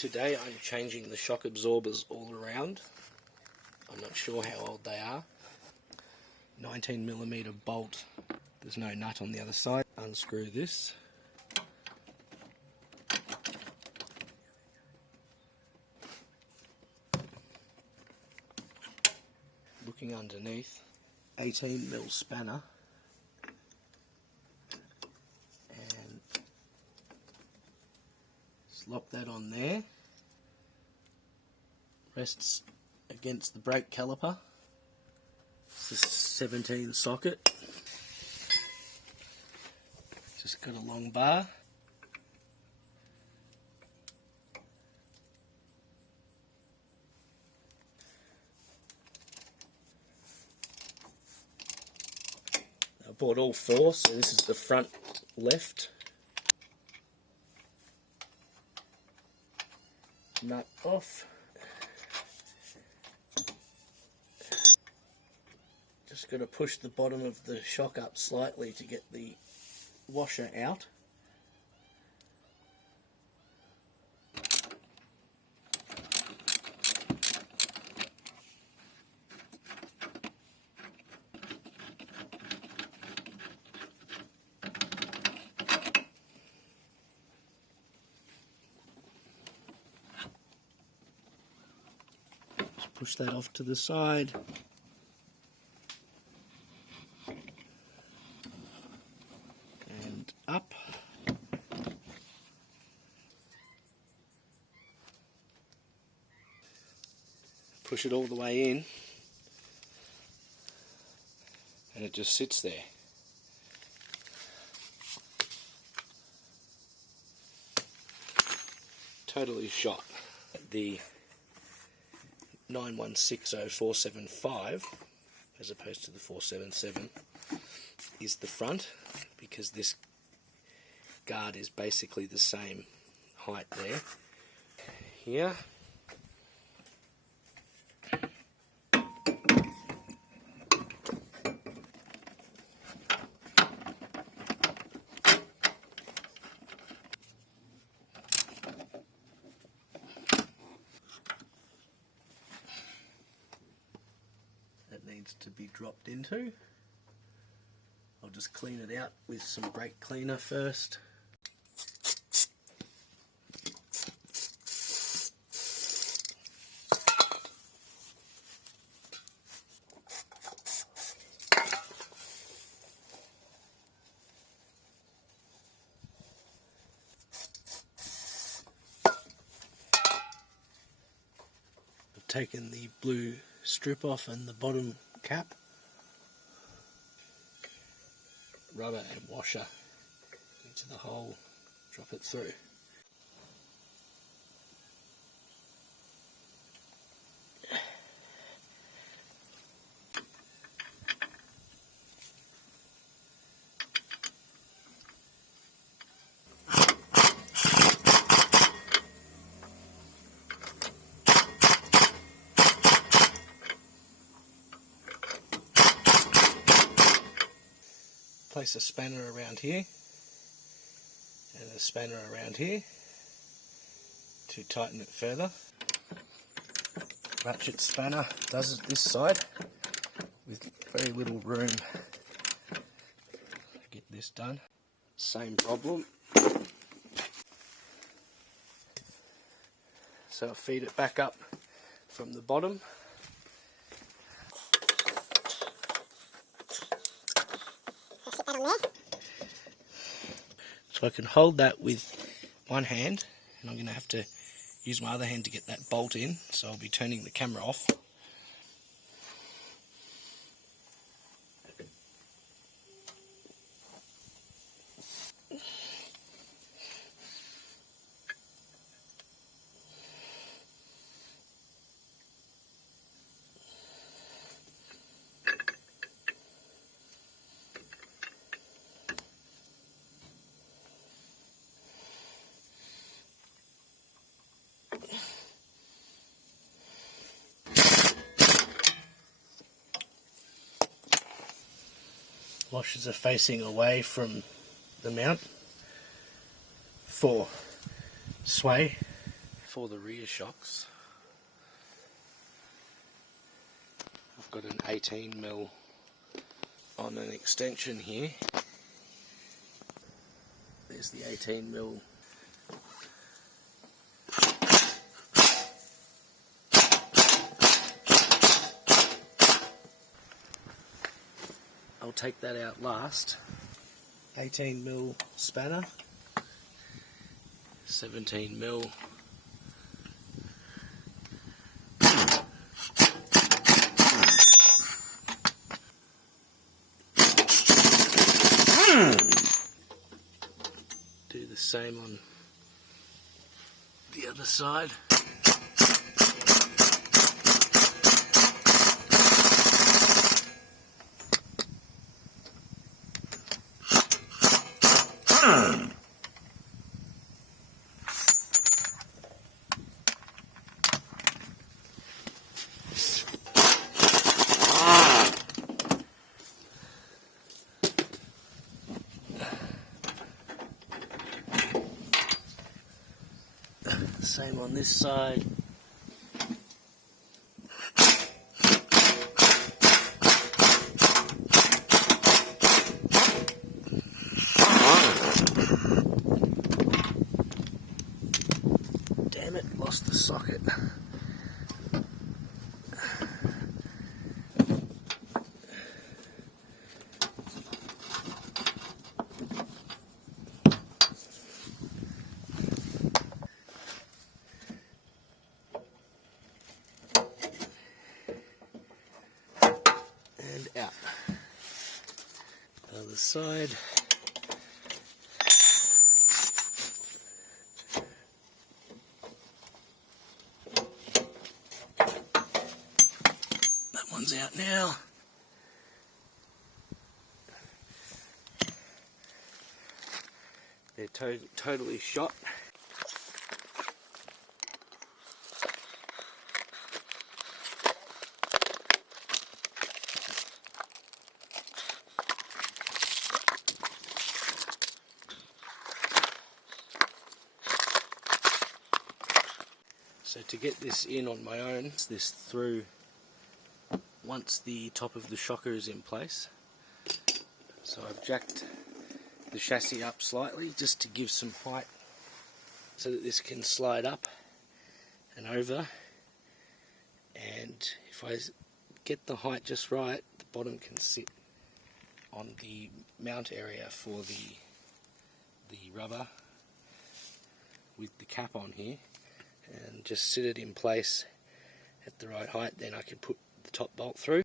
Today I'm changing the shock absorbers all around. I'm not sure how old they are. 19mm bolt. There's no nut on the other side. Unscrew this. Looking underneath, 18mm spanner. And slop that on there. Rests against the brake caliper. It's a 17 socket. Just got a long bar. I bought all four, so this is the front left. Nut off. Just got to push the bottom of the shock up slightly to get the washer out. Just push that off to the side. Up. Push it all the way in and it just sits there. Totally shot. The 9160-475 as opposed to the 477 is the front, because this guard is basically the same height there. Here. That needs to be dropped into. I'll just clean it out with some brake cleaner first. I've taken the blue strip off and the bottom cap. Rubber and washer into the hole, drop it through. Place a spanner around here and a spanner around here to tighten it further. Ratchet spanner does it this side with very little room to get this done. Same problem. So I feed it back up from the bottom. So I can hold that with one hand, and I'm going to have to use my other hand to get that bolt in, so I'll be turning the camera off. Washers are facing away from the mount for sway. for the rear shocks, I've got an 18mm on an extension here. There's the 18mm. I'll take that out last. 18mm spanner, 17mm. Do the same on the other side. Same on this side. Damn it, lost the socket. And out. Other side. That one's out now. They're totally shot. So to get this in on my own, it's this through once the top of the shocker is in place. So I've jacked the chassis up slightly just to give some height so that this can slide up and over, and if I get the height just right, the bottom can sit on the mount area for the rubber with the cap on here, and just sit it in place at the right height. Then I can put the top bolt through.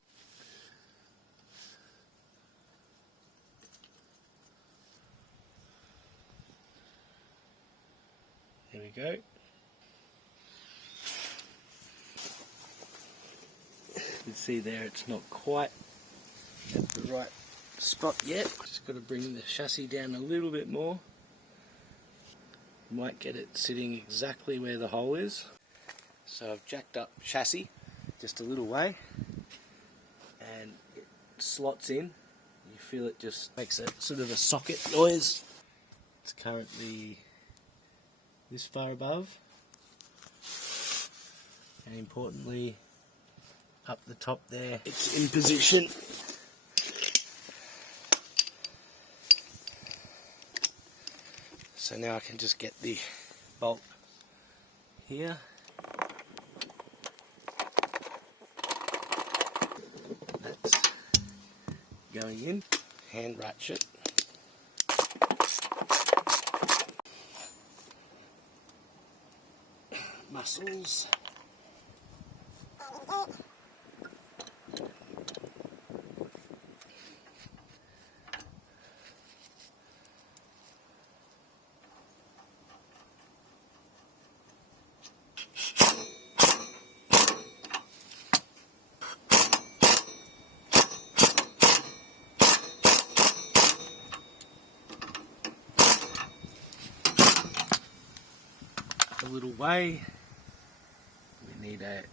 There we go. You can see there it's not quite at the right spot yet. Just got to bring the chassis down a little bit more. Might get it sitting exactly where the hole is. So I've jacked up chassis just a little way, and it slots in. You feel it just makes a sort of a socket noise. It's currently this far above, and importantly up the top there it's in position. So now I can just get the bolt here. That's going in. Hand ratchet. Muscles. A little way. We need a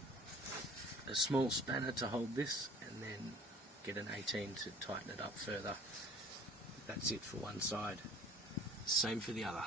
small spanner to hold this, and then get an 18 to tighten it up further. That's it for one side. Same for the other.